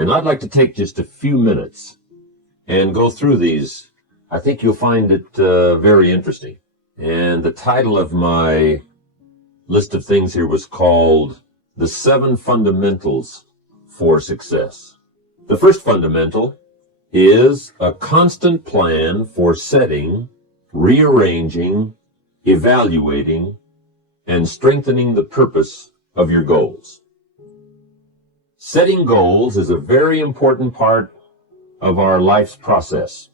And I'd like to take just a few minutes and go through these. I think you'll find it very interesting. And the title of my list of things here was called The 7 Fundamentals for Success. The first fundamental is a constant plan for setting, rearranging, evaluating, and strengthening the purpose of your goals. Setting goals is a very important part of our life's process.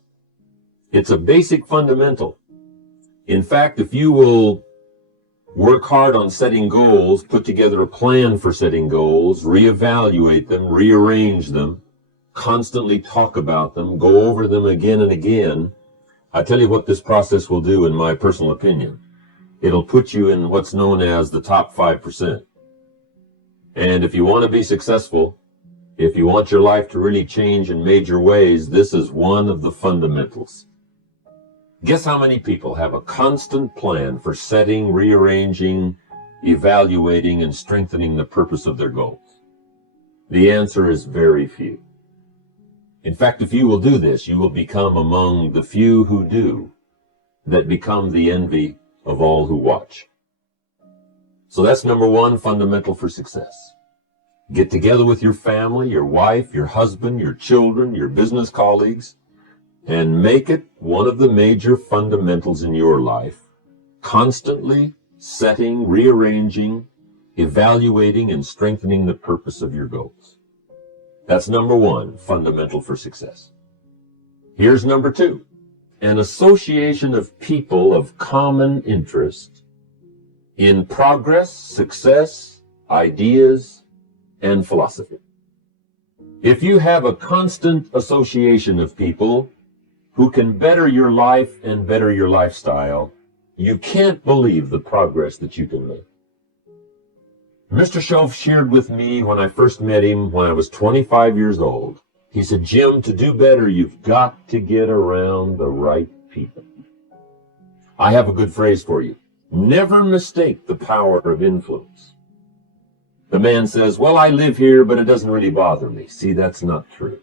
It's a basic fundamental. In fact, if you will work hard on setting goals, put together a plan for setting goals, reevaluate them, rearrange them, constantly talk about them, go over them again and again, I tell you what this process will do in my personal opinion. It'll put you in what's known as the top 5%. And if you want to be successful, if you want your life to really change in major ways, this is one of the fundamentals. Guess how many people have a constant plan for setting, rearranging, evaluating, and strengthening the purpose of their goals? The answer is very few. In fact, if you will do this, you will become among the few who do, that become the envy of all who watch. So that's number one fundamental for success. Get together with your family, your wife, your husband, your children, your business colleagues, and make it one of the major fundamentals in your life, constantly setting, rearranging, evaluating, and strengthening the purpose of your goals. That's number one fundamental for success. Here's number two, an association of people of common interest in progress, success, ideas, and philosophy. If you have a constant association of people who can better your life and better your lifestyle, you can't believe the progress that you can make. Mr. Shelf shared with me when I first met him when I was 25 years old. He said, Jim, to do better, you've got to get around the right people. I have a good phrase for you. Never mistake the power of influence. The man says, well, I live here, but it doesn't really bother me. See, that's not true.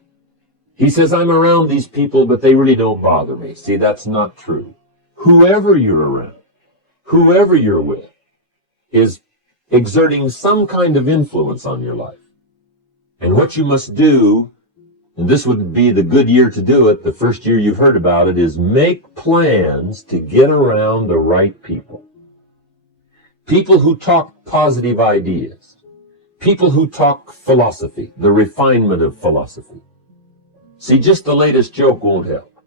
He says, I'm around these people, but they really don't bother me. See, that's not true. Whoever you're around, whoever you're with, is exerting some kind of influence on your life. And what you must do, and this would be the good year to do it, the first year you've heard about it, is make plans to get around the right people. People who talk positive ideas. People who talk philosophy, the refinement of philosophy. See, just the latest joke won't help.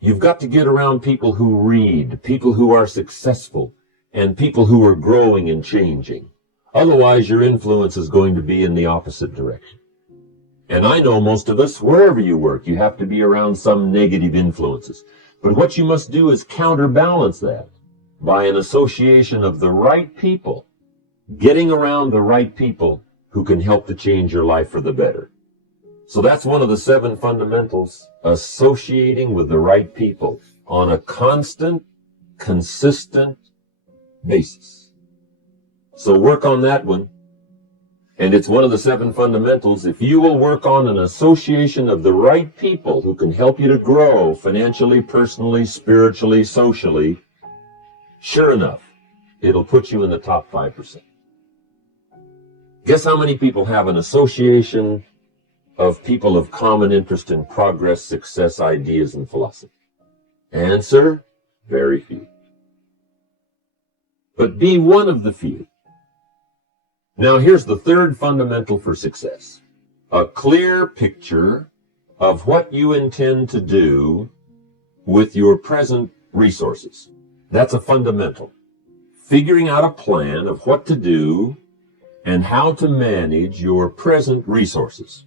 You've got to get around people who read, people who are successful, and people who are growing and changing. Otherwise, your influence is going to be in the opposite direction. And I know most of us, wherever you work, you have to be around some negative influences. But what you must do is counterbalance that by an association of the right people, getting around the right people who can help to change your life for the better. So that's one of the 7 fundamentals, associating with the right people on a constant, consistent basis. So work on that one. And it's one of the 7 fundamentals. If you will work on an association of the right people who can help you to grow financially, personally, spiritually, socially, sure enough, it'll put you in the top 5%. Guess how many people have an association of people of common interest in progress, success, ideas, and philosophy? Answer, very few. But be one of the few. Now here's the third fundamental for success. A clear picture of what you intend to do with your present resources. That's a fundamental. Figuring out a plan of what to do and how to manage your present resources.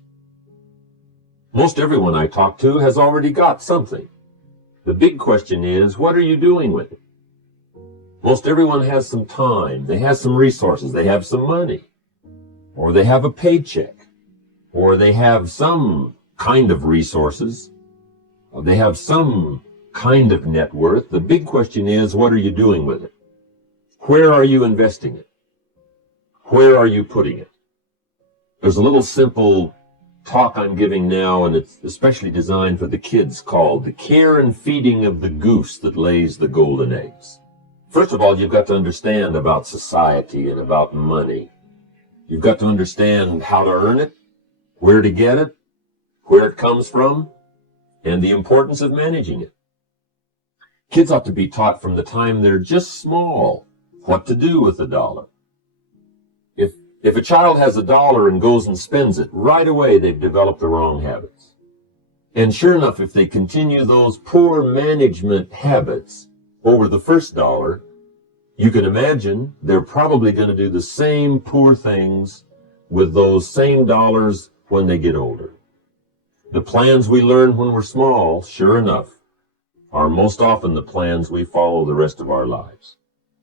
Most everyone I talk to has already got something. The big question is, what are you doing with it? Most everyone has some time, they have some resources, they have some money, or they have a paycheck, or they have some kind of resources, or they have some kind of net worth. The big question is, what are you doing with it? Where are you investing it? Where are you putting it? There's a little simple talk I'm giving now, and it's especially designed for the kids, called The Care and Feeding of the Goose That Lays the Golden Eggs. First of all, you've got to understand about society and about money. You've got to understand how to earn it, where to get it, where it comes from, and the importance of managing it. Kids ought to be taught from the time they're just small what to do with the dollar. If a child has $1 and goes and spends it, right away they've developed the wrong habits. And sure enough, if they continue those poor management habits over the first $1, you can imagine they're probably going to do the same poor things with those same dollars when they get older. The plans we learn when we're small, sure enough, are most often the plans we follow the rest of our lives.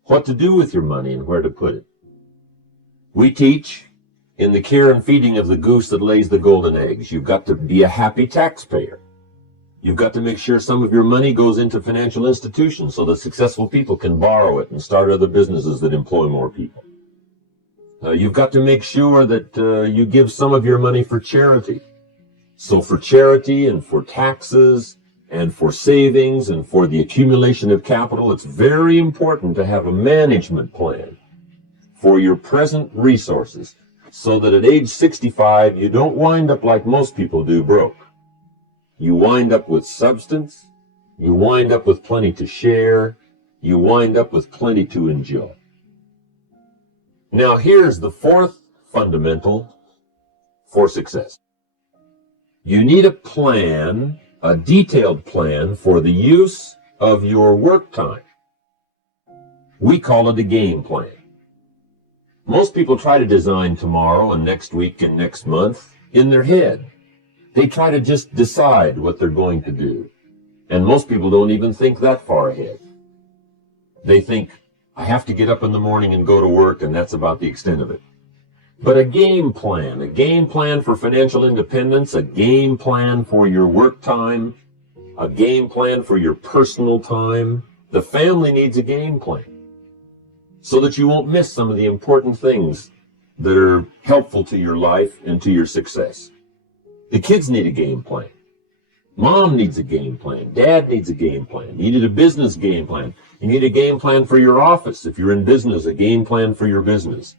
What to do with your money and where to put it. We teach in The Care and Feeding of the Goose That Lays the Golden Eggs, you've got to be a happy taxpayer. You've got to make sure some of your money goes into financial institutions so that successful people can borrow it and start other businesses that employ more people. You've got to make sure that you give some of your money for charity. So for charity and for taxes and for savings and for the accumulation of capital, it's very important to have a management plan for your present resources so that at age 65, you don't wind up like most people do, broke. You wind up with substance, you wind up with plenty to share, you wind up with plenty to enjoy. Now here's the fourth fundamental for success. You need a plan, a detailed plan for the use of your work time. We call it a game plan. Most people try to design tomorrow and next week and next month in their head. They try to just decide what they're going to do. And most people don't even think that far ahead. They think, I have to get up in the morning and go to work, and that's about the extent of it. But a game plan for financial independence, a game plan for your work time, a game plan for your personal time. The family needs a game plan so that you won't miss some of the important things that are helpful to your life and to your success. The kids need a game plan. Mom needs a game plan. Dad needs a game plan. You need a business game plan. You need a game plan for your office. If you're in business, a game plan for your business.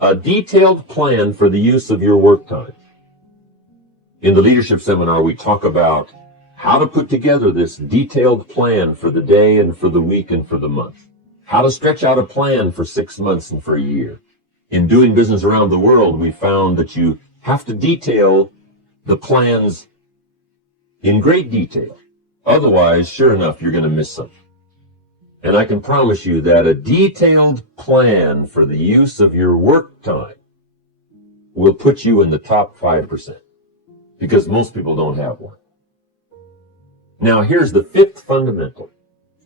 A detailed plan for the use of your work time. In the leadership seminar, we talk about how to put together this detailed plan for the day and for the week and for the month. How to stretch out a plan for 6 months and for a year. In doing business around the world, we found that you have to detail the plans in great detail. Otherwise, sure enough, you're going to miss something. And I can promise you that a detailed plan for the use of your work time will put you in the top 5%, because most people don't have one. Now, here's the fifth fundamental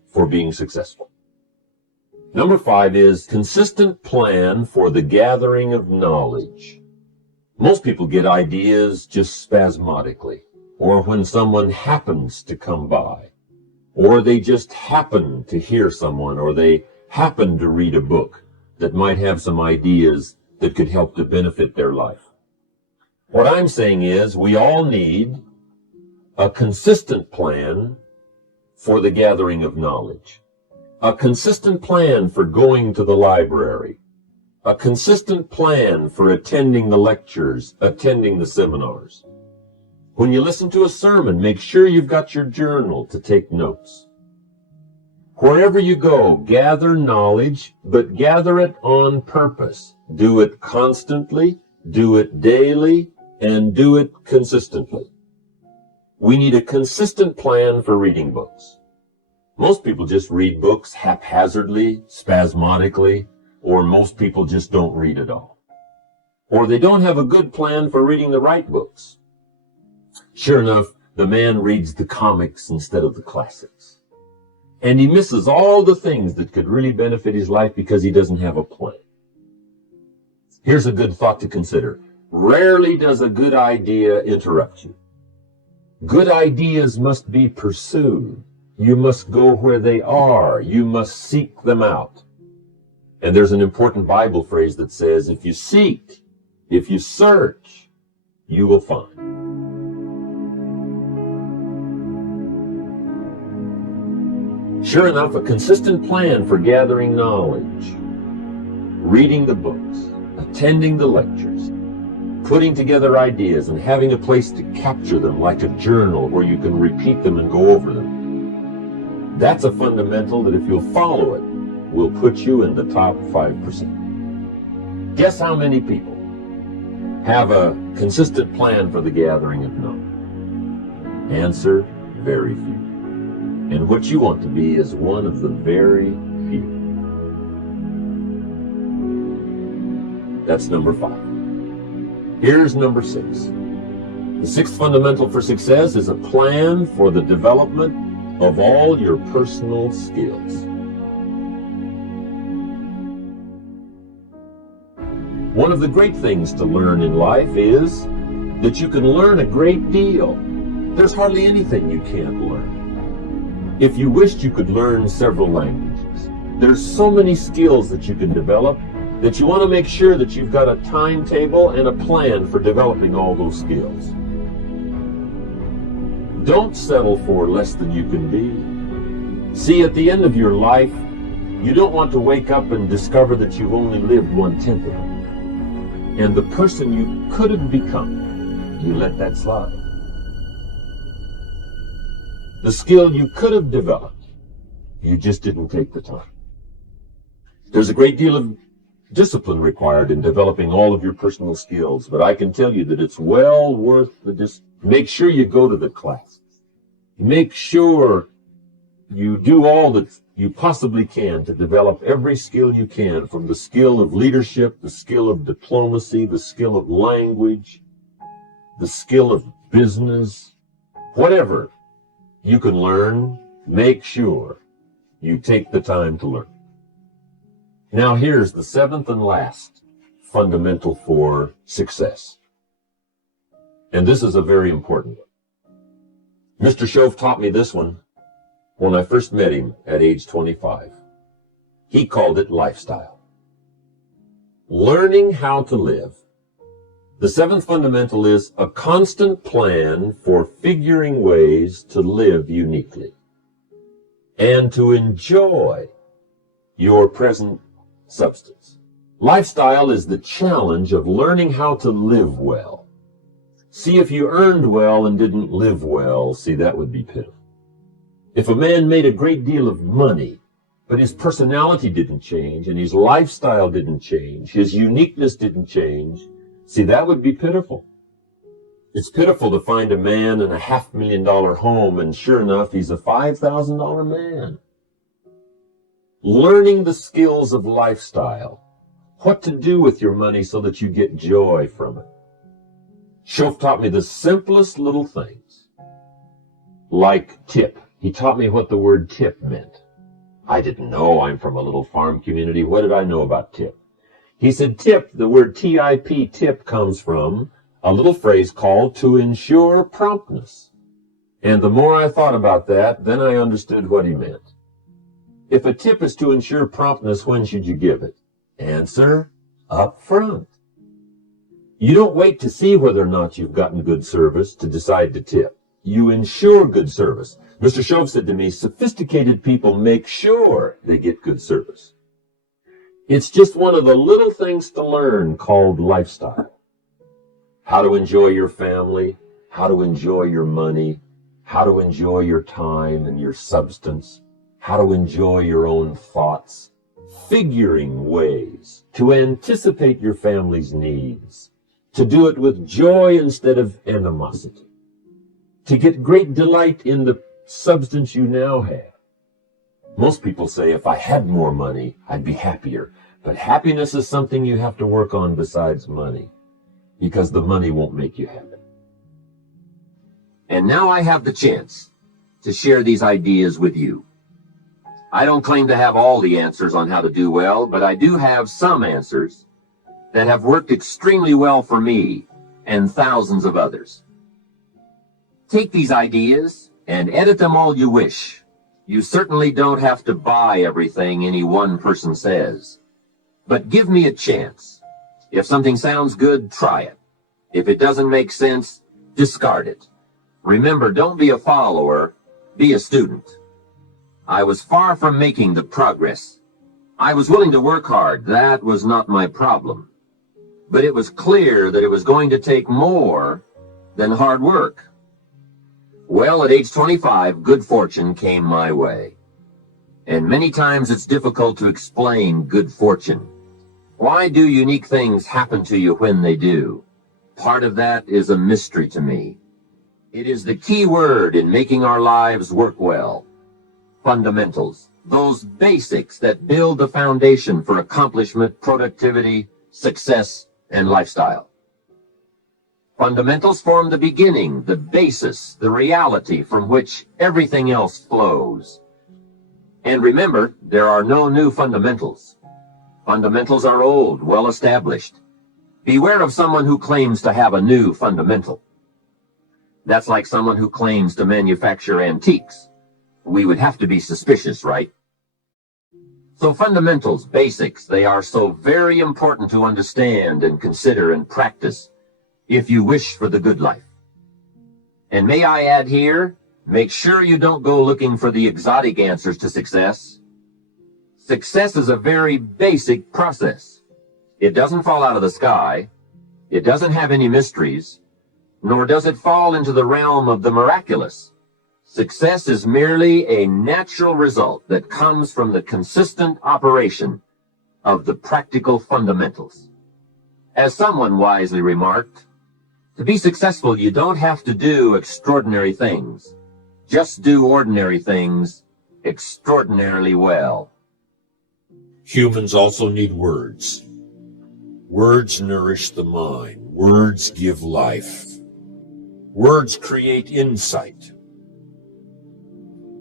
for being successful. Number 5 is consistent plan for the gathering of knowledge. Most people get ideas just spasmodically, or when someone happens to come by, or they just happen to hear someone, or they happen to read a book that might have some ideas that could help to benefit their life. What I'm saying is we all need a consistent plan for the gathering of knowledge, a consistent plan for going to the library, a consistent plan for attending the lectures, attending the seminars. When you listen to a sermon, make sure you've got your journal to take notes. Wherever you go, gather knowledge, but gather it on purpose. Do it constantly, do it daily, and do it consistently. We need a consistent plan for reading books. Most people just read books haphazardly, spasmodically, or most people just don't read at all. Or they don't have a good plan for reading the right books. Sure enough, the man reads the comics instead of the classics. And he misses all the things that could really benefit his life because he doesn't have a plan. Here's a good thought to consider. Rarely does a good idea interrupt you. Good ideas must be pursued. You must go where they are. You must seek them out. And there's an important Bible phrase that says, if you seek, if you search, you will find. Sure enough, a consistent plan for gathering knowledge, reading the books, attending the lectures, putting together ideas and having a place to capture them like a journal where you can repeat them and go over them. That's a fundamental that if you'll follow it, will put you in the top 5%. Guess how many people have a consistent plan for the gathering of knowledge? Answer, very few. And what you want to be is one of the very few. That's number 5. Here's number 6. The 6th fundamental for success is a plan for the development of all your personal skills. One of the great things to learn in life is that you can learn a great deal. There's hardly anything you can't learn. If you wished you could learn several languages, there's so many skills that you can develop that you want to make sure that you've got a timetable and a plan for developing all those skills. Don't settle for less than you can be. See, at the end of your life, you don't want to wake up and discover that you've only lived 1/10 of it. And the person you could have become, you let that slide. The skill you could have developed, you just didn't take the time. There's a great deal of discipline required in developing all of your personal skills, but I can tell you that it's well worth the Make sure you go to the classes. Make sure you do all that you possibly can to develop every skill you can, from the skill of leadership, the skill of diplomacy, the skill of language, the skill of business, whatever you can learn, make sure you take the time to learn. Now here's the 7th and last fundamental for success. And this is a very important one. Mr. Shove taught me this one when I first met him at age 25. He called it lifestyle. Learning how to live. The 7th fundamental is a constant plan for figuring ways to live uniquely and to enjoy your present substance. Lifestyle is the challenge of learning how to live well. See, if you earned well and didn't live well, see, that would be pitiful. If a man made a great deal of money, but his personality didn't change and his lifestyle didn't change, his uniqueness didn't change, see, that would be pitiful. It's pitiful to find a man in a $500,000 home and sure enough, he's a $5,000 man. Learning the skills of lifestyle, what to do with your money so that you get joy from it. Shove taught me the simplest little things, like tip. He taught me what the word tip meant. I didn't know. I'm from a little farm community. What did I know about tip? He said tip, the word T-I-P, tip, comes from a little phrase called to ensure promptness. And the more I thought about that, then I understood what he meant. If a tip is to ensure promptness, when should you give it? Answer, up front. You don't wait to see whether or not you've gotten good service to decide to tip. You ensure good service. Mr. Shove said to me, sophisticated people make sure they get good service. It's just one of the little things to learn called lifestyle. How to enjoy your family, how to enjoy your money, how to enjoy your time and your substance, how to enjoy your own thoughts, figuring ways to anticipate your family's needs, to do it with joy instead of animosity, to get great delight in the substance you now have. Most people say, if I had more money, I'd be happier. But happiness is something you have to work on besides money, because the money won't make you happy. And now I have the chance to share these ideas with you. I don't claim to have all the answers on how to do well, but I do have some answers that have worked extremely well for me and thousands of others. Take these ideas and edit them all you wish. You certainly don't have to buy everything any one person says. But give me a chance. If something sounds good, try it. If it doesn't make sense, discard it. Remember, don't be a follower, be a student. I was far from making the progress. I was willing to work hard. That was not my problem. But it was clear that it was going to take more than hard work. Well, at age 25, good fortune came my way. And many times it's difficult to explain good fortune. Why do unique things happen to you when they do? Part of that is a mystery to me. It is the key word in making our lives work well. Fundamentals, those basics that build the foundation for accomplishment, productivity, success, and lifestyle. Fundamentals form the beginning, the basis, the reality from which everything else flows. And remember, there are no new fundamentals. Fundamentals are old, well established. Beware of someone who claims to have a new fundamental. That's like someone who claims to manufacture antiques. We would have to be suspicious, right? So fundamentals, basics, they are so very important to understand and consider and practice if you wish for the good life. And may I add here, make sure you don't go looking for the exotic answers to success. Success is a very basic process. It doesn't fall out of the sky. It doesn't have any mysteries, nor does it fall into the realm of the miraculous. Success is merely a natural result that comes from the consistent operation of the practical fundamentals. As someone wisely remarked, to be successful, you don't have to do extraordinary things. Just do ordinary things extraordinarily well. Humans also need words. Words nourish the mind. Words give life. Words create insight.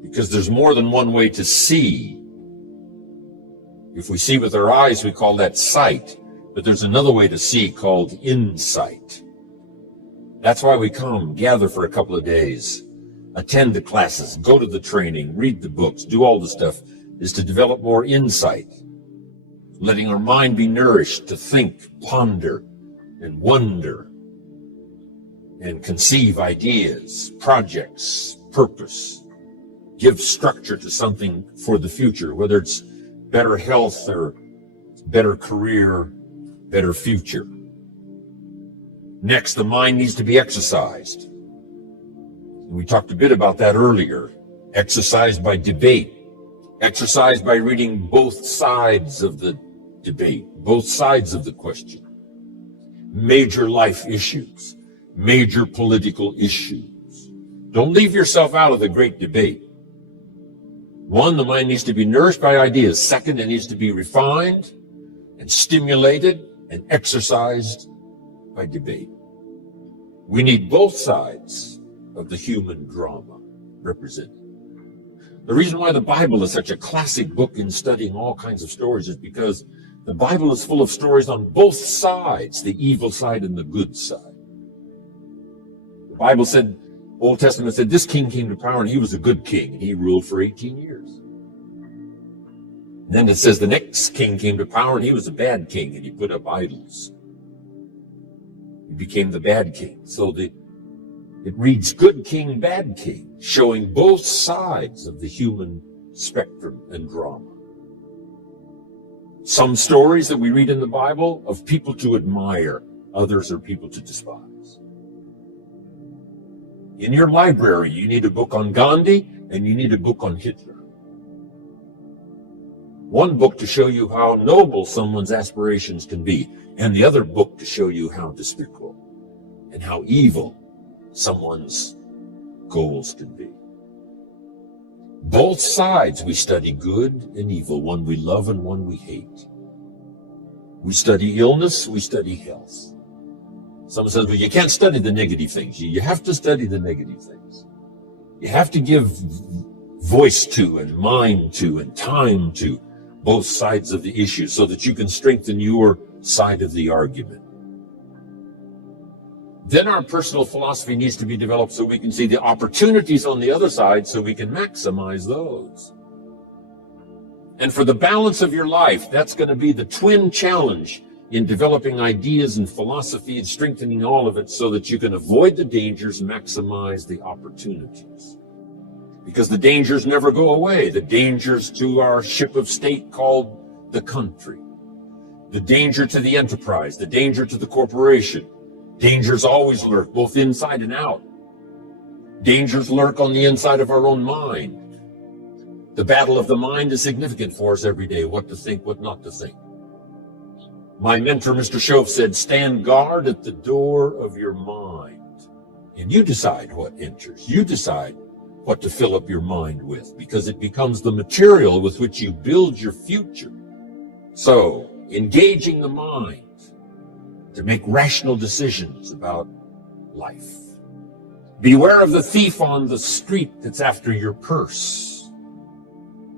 Because there's more than one way to see. If we see with our eyes, we call that sight. But there's another way to see called insight. That's why we come, gather for a couple of days, attend the classes, go to the training, read the books, do all the stuff, is to develop more insight. Letting our mind be nourished to think, ponder, and wonder, and conceive ideas, projects, purpose. Give structure to something for the future, whether it's better health or better career, better future. Next, the mind needs to be exercised. We talked a bit about that earlier. Exercised by debate. Exercised by reading both sides of the debate, both sides of the question. Major life issues, major political issues. Don't leave yourself out of the great debate. One, the mind needs to be nourished by ideas. Second, it needs to be refined and stimulated and exercised by debate. We need both sides of the human drama represented. The reason why the Bible is such a classic book in studying all kinds of stories is because the Bible is full of stories on both sides, the evil side and the good side. The Bible said, Old Testament said, this king came to power and he was a good king and he ruled for 18 years. Then it says the next king came to power and he was a bad king and he put up idols. He became the bad king. So it reads good king, bad king, showing both sides of the human spectrum and drama. Some stories that we read in the Bible of people to admire, others are people to despise. In your library, you need a book on Gandhi and you need a book on Hitler. One book to show you how noble someone's aspirations can be, and the other book to show you how despicable and how evil someone's goals can be. Both sides we study, good and evil, one we love and one we hate. We study illness, we study health. Someone says, well, you can't study the negative things. You have to study the negative things. You have to give voice to and mind to and time to both sides of the issue so that you can strengthen your side of the argument. Then our personal philosophy needs to be developed so we can see the opportunities on the other side so we can maximize those. And for the balance of your life, that's going to be the twin challenge in developing ideas and philosophy and strengthening all of it so that you can avoid the dangers, maximize the opportunities. Because the dangers never go away. The dangers to our ship of state called the country, the danger to the enterprise, the danger to the corporation. Dangers always lurk, both inside and out. Dangers lurk on the inside of our own mind. The battle of the mind is significant for us every day, what to think, what not to think. My mentor, Mr. Shove, said, stand guard at the door of your mind. And you decide what enters. You decide what to fill up your mind with, because it becomes the material with which you build your future. So, engaging the mind to make rational decisions about life. Beware of the thief on the street that's after your purse,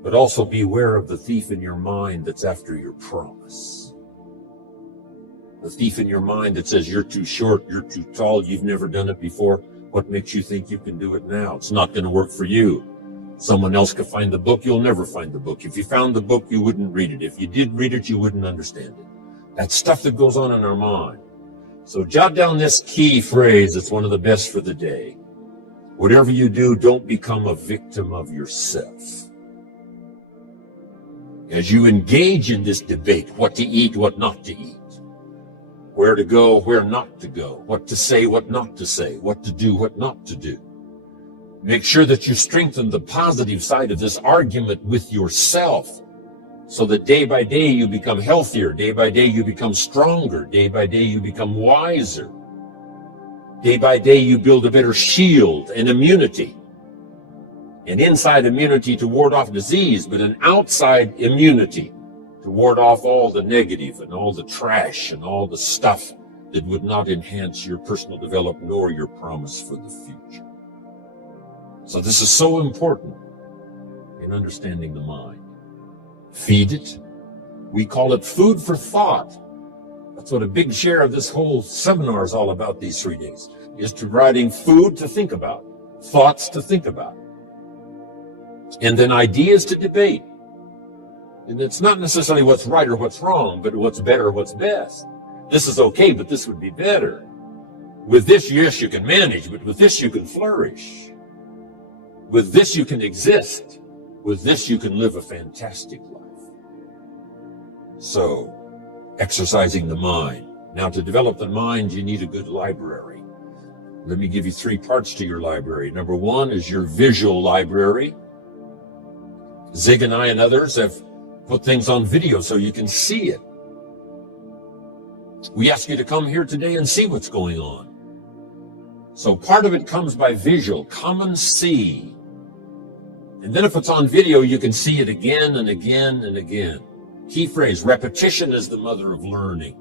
but also beware of the thief in your mind that's after your promise. The thief in your mind that says you're too short, you're too tall, you've never done it before. What makes you think you can do it now? It's not going to work for you. Someone else could find the book, you'll never find the book. If you found the book, you wouldn't read it. If you did read it, you wouldn't understand it. That's stuff that goes on in our mind. So jot down this key phrase. It's one of the best for the day. Whatever you do, don't become a victim of yourself. As you engage in this debate, what to eat, what not to eat, where to go, where not to go, what to say, what not to say, what to do, what not to do. Make sure that you strengthen the positive side of this argument with yourself so that day by day you become healthier, day by day you become stronger, day by day you become wiser. Day by day you build a better shield and immunity. An inside immunity to ward off disease, but an outside immunity to ward off all the negative and all the trash and all the stuff that would not enhance your personal development nor your promise for the future. So this is so important in understanding the mind. Feed it. We call it food for thought. That's what a big share of this whole seminar is all about these 3 days, is providing food to think about, thoughts to think about, and then ideas to debate. And it's not necessarily what's right or what's wrong, but what's better, what's best. This is okay, but this would be better. With this, yes, you can manage, but with this, you can flourish. With this, you can exist. With this, you can live a fantastic life. So, exercising the mind. Now, to develop the mind, you need a good library. Let me give you 3 parts to your library. Number 1 is your visual library. Zig and I and others have put things on video so you can see it. We ask you to come here today and see what's going on. So part of it comes by visual. Come and see. And then if it's on video, you can see it again and again and again. Key phrase, repetition is the mother of learning.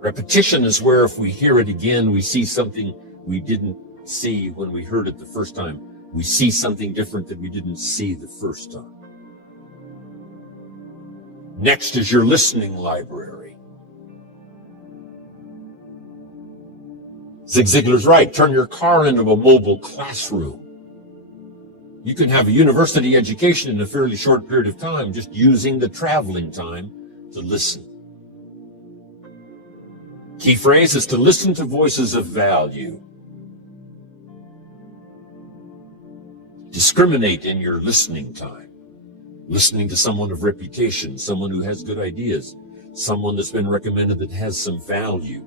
Repetition is where if we hear it again, we see something we didn't see when we heard it the first time. We see something different that we didn't see the first time. Next is your listening library. Zig Ziglar's right. Turn your car into a mobile classroom. You can have a university education in a fairly short period of time just using the traveling time to listen. Key phrase is to listen to voices of value. Discriminate in your listening time. Listening to someone of reputation, someone who has good ideas, someone that's been recommended that has some value.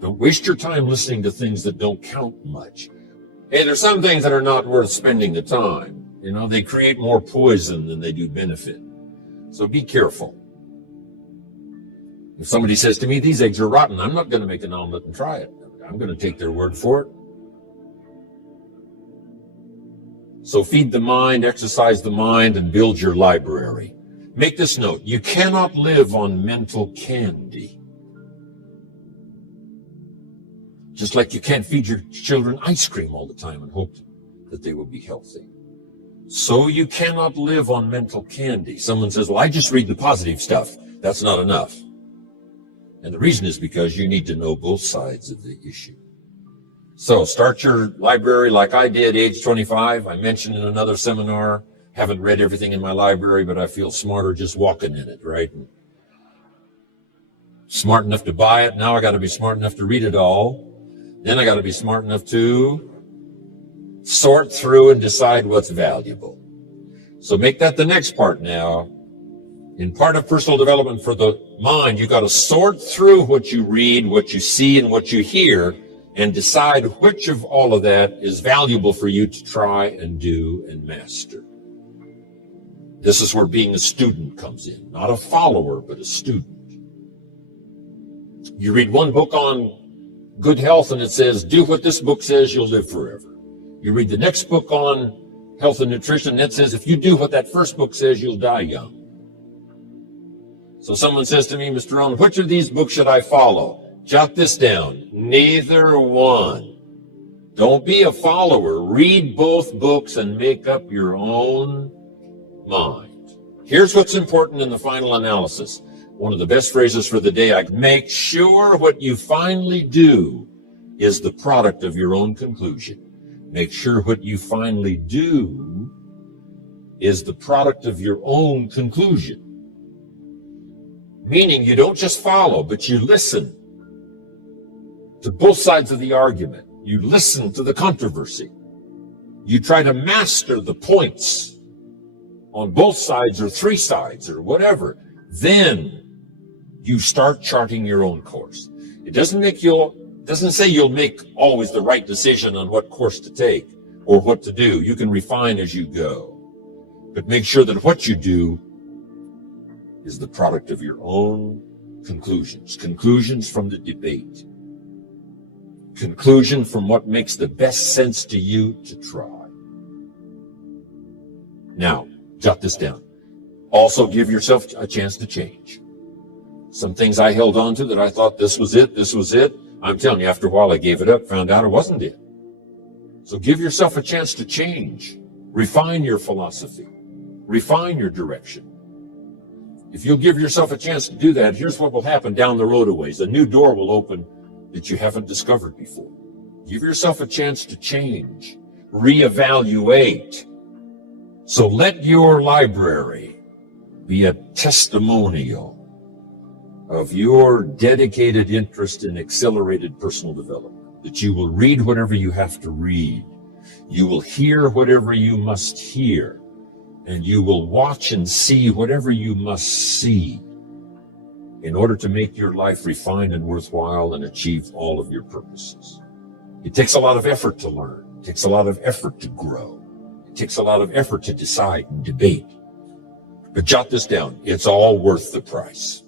Don't waste your time listening to things that don't count much. Hey, there's some things that are not worth spending the time. You know, they create more poison than they do benefit. So be careful. If somebody says to me, these eggs are rotten, I'm not going to make an omelet and try it. I'm going to take their word for it. So feed the mind, exercise the mind, and build your library. Make this note. You cannot live on mental candy. Just like you can't feed your children ice cream all the time and hope that they will be healthy. So you cannot live on mental candy. Someone says, well, I just read the positive stuff. That's not enough. And the reason is because you need to know both sides of the issue. So start your library like I did, age 25. I mentioned in another seminar, haven't read everything in my library, but I feel smarter just walking in it, right? And smart enough to buy it. Now I got to be smart enough to read it all. Then I got to be smart enough to sort through and decide what's valuable. So make that the next part now. In part of personal development for the mind, you got to sort through what you read, what you see, and what you hear, and decide which of all of that is valuable for you to try and do and master. This is where being a student comes in. Not a follower, but a student. You read one book on good health and it says, do what this book says, you'll live forever. You read the next book on health and nutrition and it says, if you do what that first book says, you'll die young. So someone says to me, Mr. Rohn, which of these books should I follow? Jot this down. Neither one. Don't be a follower. Read both books and make up your own mind. Here's what's important in the final analysis. One of the best phrases for the day, make sure what you finally do is the product of your own conclusion. Make sure what you finally do is the product of your own conclusion. Meaning you don't just follow, but you listen to both sides of the argument. You listen to the controversy. You try to master the points on both sides or three sides or whatever. Then you start charting your own course. It doesn't say you'll make always the right decision on what course to take or what to do. You can refine as you go. But make sure that what you do is the product of your own conclusions. Conclusions from the debate. Conclusion from what makes the best sense to you to try. Now, jot this down. Also give yourself a chance to change. Some things I held on to that I thought this was it. I'm telling you, after a while I gave it up, found out it wasn't it. So give yourself a chance to change. Refine your philosophy. Refine your direction. If you'll give yourself a chance to do that, here's what will happen down the road a ways. A new door will open that you haven't discovered before. Give yourself a chance to change. Reevaluate. So let your library be a testimonial of your dedicated interest in accelerated personal development, that you will read whatever you have to read. You will hear whatever you must hear. And you will watch and see whatever you must see in order to make your life refined and worthwhile and achieve all of your purposes. It takes a lot of effort to learn. It takes a lot of effort to grow. It takes a lot of effort to decide and debate. But jot this down. It's all worth the price.